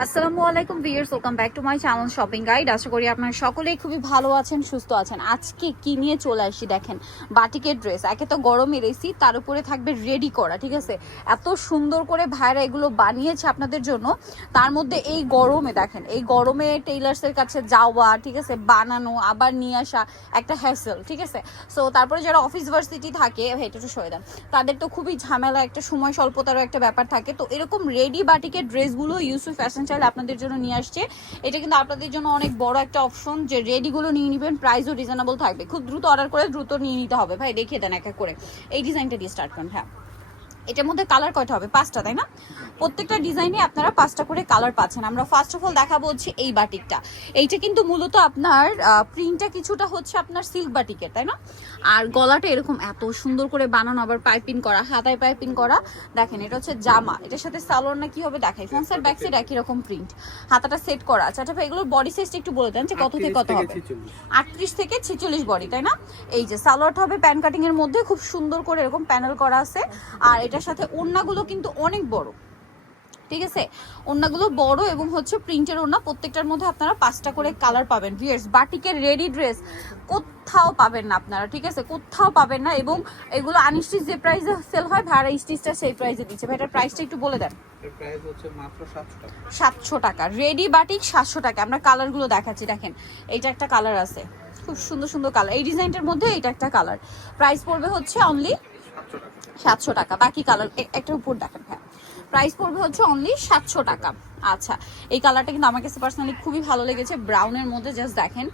আসসালামু আলাইকুম viewers, welcome back to my channel shopping guide. আশা করি আপনারা সকলেই খুবই ভালো আছেন, সুস্থ আছেন। আজকে কি নিয়ে চলে আসি দেখেন, বাটিকের ড্রেস। একে তো গরমের এসি, তার উপরে থাকবে রেডি করা, ঠিক আছে। এত সুন্দর করে ভাইরা এগুলো বানিয়েছে আপনাদের জন্য। তার মধ্যে এই গরমে দেখেন, এই গরমে টেইলার্সের কাছে যাওয়া, ঠিক আছে, বানানো আবার নিয়ে আসা একটা হ্যাসেল, ঠিক আছে। সো তারপরে যারা অফিস ভার্সিটি থাকে, এটা একটু সরে দেন, তাদের তো খুবই ঝামেলা, একটা সময় স্বল্পতারও একটা ব্যাপার থাকে। তো এরকম রেডি বাটিকের ড্রেসগুলো ইউসুফ ফ্যাশন চাইলে আপনাদের জন্য নিয়ে আসছে। এটা কিন্তু আপনাদের জন্য অনেক বড় একটা অপশন যে রেডিগুলো নিয়ে নেবেন, প্রাইসও রিজনেবল থাকবে। খুব দ্রুত অর্ডার করে দ্রুত নিয়ে নিতে হবে। ভাই দেখিয়ে দেন এক এক করে, এই ডিজাইনটা দিয়ে স্টার্ট করেন। হ্যাঁ, এটার মধ্যে কালার কয়টা হবে? 5টা, তাই না? প্রত্যেকটা ডিজাইনে আপনারা 5টা করে কালার পাচ্ছেন। আমরা ফার্স্ট অফ অল দেখাবো হচ্ছে এই বাটিকটা। এইটা কিন্তু মূলত আপনার প্রিন্টটা কিছুটা হচ্ছে আপনার সিল্ক বাটিকের, তাই না? আর গলাটা এরকম এত সুন্দর করে বানানো, আবার পাইপিং করা, হাতায় পাইপিং করা। দেখেন এটা হচ্ছে জামা, এটার সাথে সালোয়ার না কি হবে দেখাই। ফ্রন্ট সাইড ব্যাক সাইড একই রকম প্রিন্ট, হাতাটা সেট করা আছে। আচ্ছা ভাই, এগুলোর বডি সাইজটা একটু বলে দেন যে কত থেকে কত হবে? 38 থেকে 46 বডি, তাই না? এই যে সালোয়ারটা হবে প্যান কাটিং এর মধ্যে, খুব সুন্দর করে এরকম প্যানেল করা আছে। আর এটার সাথে ওড়নাগুলো কিন্তু অনেক বড়, ঠিক আছে। ওড়নাগুলো বড় এবং হচ্ছে প্রিন্টের ওড়না। প্রত্যেকটার মধ্যে আপনারা 5টা করে কালার পাবেন। ভিউয়ার্স, বাটিকের রেডি ড্রেস কোথাও পাবেন না আপনারা, ঠিক আছে, কোথাও পাবেন না। এবং এগুলো আনস্টিচ যে প্রাইসে সেল হয়, ভাড়া স্টিচটা সেই প্রাইসে দিচ্ছে। ভাই এটার প্রাইসটা একটু বলে দেন। এর প্রাইস হচ্ছে মাত্র 700 টাকা। 700 টাকা রেডি বাটিক, 700 টাকা। আমরা কালারগুলো দেখাচ্ছি, দেখেন এইটা একটা কালার আছে, খুব সুন্দর সুন্দর কালার। এই ডিজাইনটার মধ্যে এইটা একটা কালার। প্রাইস পড়বে হচ্ছে অনলি 700 টাকা। বাকি কালার একটার উপর দেখেন। হ্যাঁ, প্রাইস পড়বে হচ্ছে অনলি 700 টাকা। আচ্ছা, এই কালারটা কিন্তু আমার কাছে পার্সোনালি খুবই ভালো লেগেছে, ব্রাউনের মধ্যে। জাস্ট দেখেন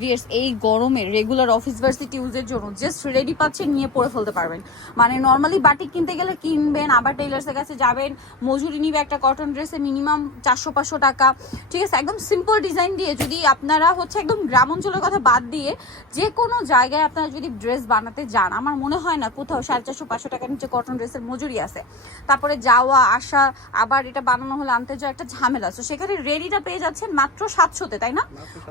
ভিউয়ার্স, এই গরমে রেগুলার অফিস ভার্সিটি ইউজের জন্য জাস্ট রেডি পাচ্ছেন, নিয়ে পরে ফেলতে পারবেন। মানে নর্মালি বাটিক কিনতে গেলে কিনবেন, আবার টেইলার্সের কাছে যাবেন, মজুরি নিবে একটা কটন ড্রেসে মিনিমাম 400-500 টাকা, ঠিক আছে। একদম সিম্পল ডিজাইন দিয়ে যদি আপনারা হচ্ছে একদম গ্রাম অঞ্চলের কথা বাদ দিয়ে যে কোনো জায়গায় আপনারা যদি ড্রেস বানাতে যান, আমার মনে হয় না কোথাও 450-500 টাকার নিচে কটন ড্রেসের মজুরি আছে। তারপরে যাওয়া আসা, আবার এটা বানানো হলে আনতে যাওয়া একটা ঝামেলা। তো সেখানে রেডিটা পেয়ে যাচ্ছেন মাত্র 700-তে, তাই না?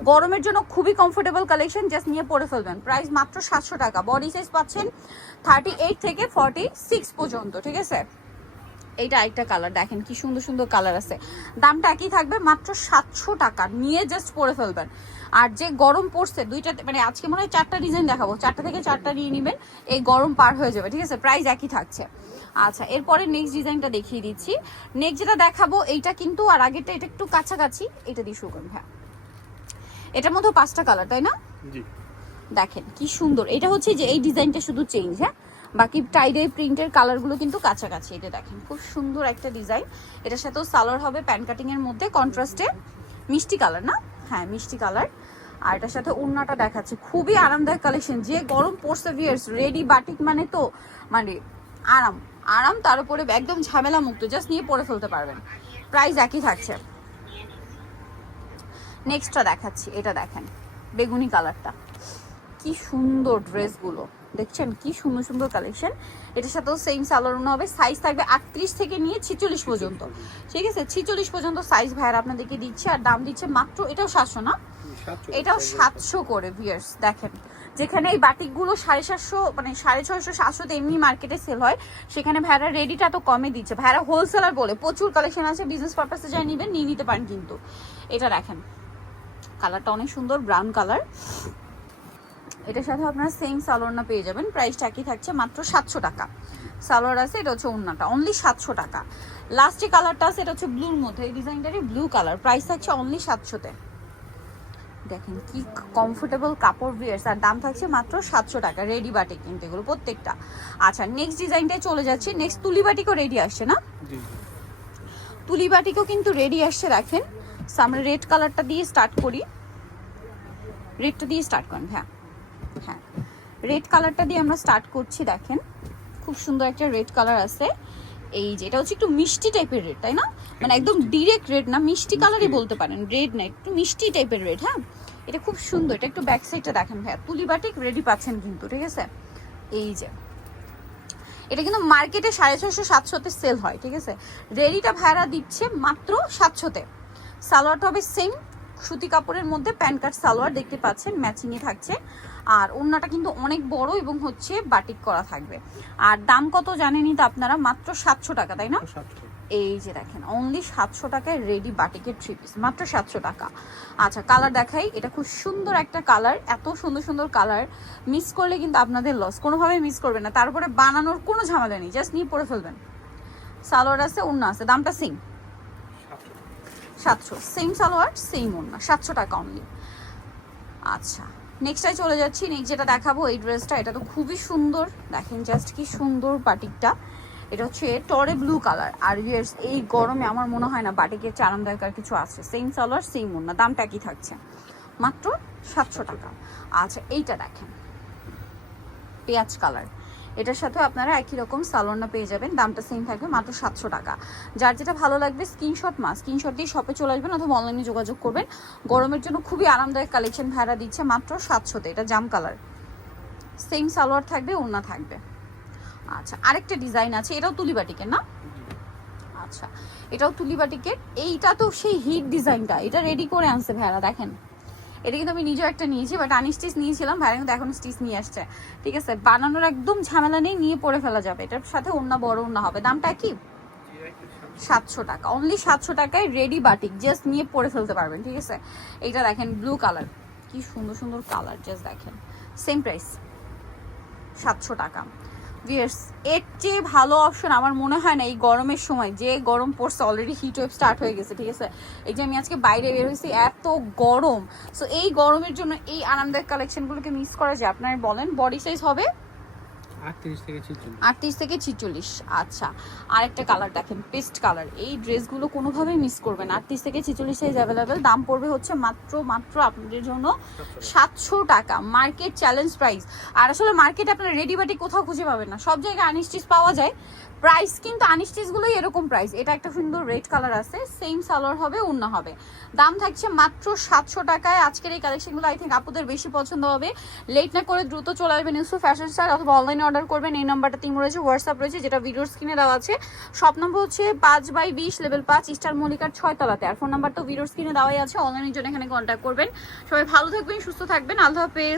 গরমের জন্য খুবই কমফোর্টেবল কালেকশন, জাস্ট নিয়ে পরে ফেলবেন। প্রাইস মাত্র 700 টাকা। বডি সাইজ পাচ্ছেন 38 থেকে 46 পর্যন্ত, ঠিক আছে। এইটা একটা কালার, দেখেন কি সুন্দর সুন্দর কালার আছে। দামটা একই থাকবে, মাত্র 700 টাকা। নিয়ে জাস্ট পরে ফেলবেন। আর যে গরম পড়ছে, দুইটা মানে আজকে মনে হয় 4টা ডিজাইন দেখাবো, 4টা থেকে 4টা নিয়ে নেবেন, এই গরম পার হয়ে যাবে, ঠিক আছে। প্রাইস একই থাকছে। আচ্ছা, এরপরে নেক্সট ডিজাইনটা দেখিয়ে দিচ্ছি। নেক্সট যেটা দেখাবো এইটা কিন্তু আর আগেরটা এটা একটু কাছাকাছি, এটা দিয়ে শুরু করুন। হ্যাঁ, এটার মধ্যে 5টা কালার, তাই না? জি, দেখেন কি সুন্দর। এটা হচ্ছে যে এই ডিজাইনটা শুধু চেঞ্জ, হ্যাঁ, বাকি টাইডে প্রিন্টের কালারগুলো কিন্তু কাছাকাছি। এটা দেখেন খুব সুন্দর একটা ডিজাইন। এটার সাথেও সালোয়ার হবে প্যান কাটিং এর মধ্যে, কন্ট্রাস্টে মিষ্টি কালার, না? হ্যাঁ, মিষ্টি কালার। আর এটার সাথে ওড়নাটা দেখাচ্ছে, খুবই আরামদায়ক কালেকশন। যে গরম পড়ছে ভিউয়ার্স, রেডি বাটিক মানে তো মানে আরাম আরাম, তার উপরে একদম ঝামেলা মুক্ত, জাস্ট নিয়ে পরে ফেলতে পারবেন। প্রাইস একই থাকছে। নেক্সটটা দেখাচ্ছি, এটা দেখেন বেগুনি কালারটা, কি সুন্দর ড্রেসগুলো দেখছেন, কি সুন্দর সুন্দর কালেকশন। এটার সাথেও সেম সালোয়ার হবে। সাইজ থাকবে 38 থেকে নিয়ে 46 পর্যন্ত, ঠিক আছে। 46 পর্যন্ত সাইজ ভাইয়ার আপনাদেরকে দিচ্ছে। আর দাম দিচ্ছে মাত্র, এটাও 700 না, এটাও 700 করে। ভিউয়ার্স দেখেন, যেখানে এই বাটিকগুলো 750 মানে 650-700 এমনি মার্কেটে সেল হয়, সেখানে ভাইয়ারা রেডিটা তো কমে দিচ্ছে। ভাইয়ারা হোলসেলার বলে প্রচুর কালেকশন আছে, বিজনেস পারপাসে যাই নিবেন, নিয়ে নিতে পারেন। কিন্তু এটা দেখেন, কালারটা অনেক সুন্দর, ব্রাউন কালার। এটার সাথে আপনারা সেম সালোয়ারটা পেয়ে যাবেন। প্রাইসটা একই থাকছে, মাত্র 700 টাকা। সালোয়ার আছে, এটা হচ্ছে ওড়নাটা, অনলি 700 টাকা। লাস্ট যে কালারটা আছে এটা হচ্ছে ব্লুর মধ্যে, এই ডিজাইনটারই ব্লু কালার। প্রাইস থাকছে অনলি 700-তে। দেখেন কি কমফোর্টেবল কাপড় ভিউয়ার্স, আর দাম থাকছে মাত্র 700 টাকা। রেডি বাটিক কিন্তু এগুলো প্রত্যেকটা। আচ্ছা, নেক্সট ডিজাইনটায় চলে যাচ্ছি। নেক্সট তুলি বাটিকও রেডি আসছে, না? তুলি বাটিকও কিন্তু রেডি আসছে। দেখেন আমরা রেড কালারটা দিয়ে স্টার্ট করি, রেডটা দিয়ে স্টার্ট করেন। হ্যাঁ হ্যাঁ, রেড কালারটা দিয়ে আমরা স্টার্ট করছি। দেখেন খুব সুন্দর একটা রেড কালার আছে। এই যে এটা হচ্ছে একটু মিষ্টি টাইপের রেড, তাই না? মানে একদম ডিরেক্ট রেড না, মিষ্টি কালারই বলতে পারেন, রেড না, একটু মিষ্টি টাইপের রেড। হ্যাঁ, এটা খুব সুন্দর। এটা একটু ব্যাক সাইডটা দেখেন ভাইয়া, তুলি বাটিক রেডি পাচ্ছেন কিন্তু, ঠিক আছে। এই যে এটা কিন্তু মার্কেটে 650-700-তে সেল হয়, ঠিক আছে। রেডিটা ভাইয়ারা দিচ্ছে মাত্র 700-তে। সালোয়ারটা হবে সেম সুতি কাপড়ের মধ্যে, প্যান্ট কাট সালোয়ার দেখতে পাচ্ছেন, ম্যাচিংয়ে থাকছে। আর ওড়নাটা কিন্তু অনেক বড় এবং হচ্ছে বাটিক করা থাকবে। আর দাম কত জানেনই তো আপনারা, মাত্র 700 টাকা, তাই না? এই যে দেখেন অনলি 700 টাকায় রেডি বাটিকের 3 পিস, মাত্র 700 টাকা। আচ্ছা কালার দেখাই, এটা খুব সুন্দর একটা কালার, এত সুন্দর সুন্দর কালার, মিস করলে কিন্তু আপনাদের লস, কোনোভাবেই মিস করবেন না। তারপরে বানানোর কোনো ঝামেলা নেই, জাস্ট নিয়ে পরে ফেলবেন। সালোয়ার আছে, ওড়না আছে, দামটা সেম 700, সেম সালোয়ার সেম ওড়না, 700 টাকা অনলি। আচ্ছা নেক্সটটাই চলে যাচ্ছি। নেক্সট যেটা দেখাবো এই ড্রেসটা, এটা তো খুবই সুন্দর, দেখেন জাস্ট কি সুন্দর বাটিকটা। এটা হচ্ছে টরে ব্লু কালার। আর ভিউয়ার্স এই গরমে আমার মনে হয় না বাটিকের চেয়ে আরামদায়ক আর কিছু আছে। সেম সালোয়ার সেম ওড়না, দামটা কি থাকছে? মাত্র 700 টাকা। আচ্ছা এইটা দেখেন পেঁয়াজ কালার, এটার সাথে আপনারা একই রকম সালোয়ারটা পেয়ে যাবেন, দামটা সেম থাকবে মাত্র 700 টাকা। যার যেটা ভালো লাগবে স্ক্রিনশট দিয়ে শপে চলে আসবেন অথবা অনলাইনে যোগাযোগ করবেন। গরমের জন্য খুবই আরামদায়ক কালেকশন ভাড়া দিচ্ছে মাত্র 700-তে। এটা জাম কালার, সেম সালোয়ার থাকবে, ওড়না থাকবে। আচ্ছা আরেকটা ডিজাইন আছে, এটাও তুলি বাটিকের না? আচ্ছা এটাও তুলি বাটিকের। এইটা তো সেই হিট ডিজাইনটা, এটা রেডি করে আনছে ভাইরা, দেখেন এটা কিন্তু আমি নিজেও একটা নিয়েছি, বাট আনস্টিচ নিয়েছিলাম, ভাইরা কিন্তু এখন স্টিচ নিয়ে আসছে। ঠিক আছে, বানানোর একদম ঝামেলা নেই, নিয়ে পরে ফেলা যাবে। এটার সাথে ওড়না বড় ওড়না হবে, দামটা কি? 700 টাকা, অনলি 700 টাকায় রেডি বাটিক, জাস্ট নিয়ে পরে ফেলতে পারবেন। ঠিক আছে, এইটা দেখেন ব্লু কালার, কি সুন্দর সুন্দর কালার, জাস্ট দেখেন সেম প্রাইস 700 টাকা। ভিউয়ার্স এর চেয়ে ভালো অপশন আমার মনে হয় না এই গরমের সময়, যে গরম পড়ছে, অলরেডি হিট ওয়েভ স্টার্ট হয়ে গেছে। ঠিক আছে, এই যে আমি আজকে বাইরে বের হয়েছি, এত গরম, সো এই গরমের জন্য এই আরামদায়ক কালেকশনগুলোকে মিস করা যায়। আপনারা বলেন বডি সাইজ হবে 38 থেকে 46। আচ্ছা আরেকটা কালার দেখেন পেস্ট কালার, এই ড্রেসগুলো কোনোভাবেই মিস করবেন। 38 থেকে 46 সাইজ অ্যাভেলেবেল, দাম পড়বে হচ্ছে মাত্র আপনাদের জন্য 700 টাকা, মার্কেট চ্যালেঞ্জ প্রাইস। আর আসলে মার্কেটে আপনারা রেডি বাটি কোথাও খুঁজে পাবেন না, সব জায়গায় আনস্টিচ পাওয়া যায়, প্রাইস কিন্তু আনস্টিচগুলোই এরকম প্রাইস। এটা একটা সুন্দর রেড কালার আছে, সেম সালোয়ার হবে, ওড়না হবে, দাম থাকছে মাত্র 700 টাকায়। আজকের এই কালেকশনগুলো আই থিঙ্ক আপুদের বেশি পছন্দ হবে। লেট না করে দ্রুত চলে আসবেন ইউসুফ ফ্যাশন স্টাইল অথবা অনলাইনে অর্ডার করবেন। এই নাম্বারটা তিন রয়েছে, হোয়াটসঅ্যাপ রয়েছে, যেটা ভিডিওর স্ক্রিনে দেওয়া আছে। শপ নম্বর হচ্ছে 5/20 লেভেল 5 স্টার মল্লিকার 6 তলাতে। আর ফোন নাম্বার তো ভিডিওর স্ক্রিনে দেওয়াই আছে, অনলাইনের জন্য এখানে কন্ট্যাক্ট করবেন। সবাই ভালো থাকবেন, সুস্থ থাকবেন, আল্লাহ হাফেজ।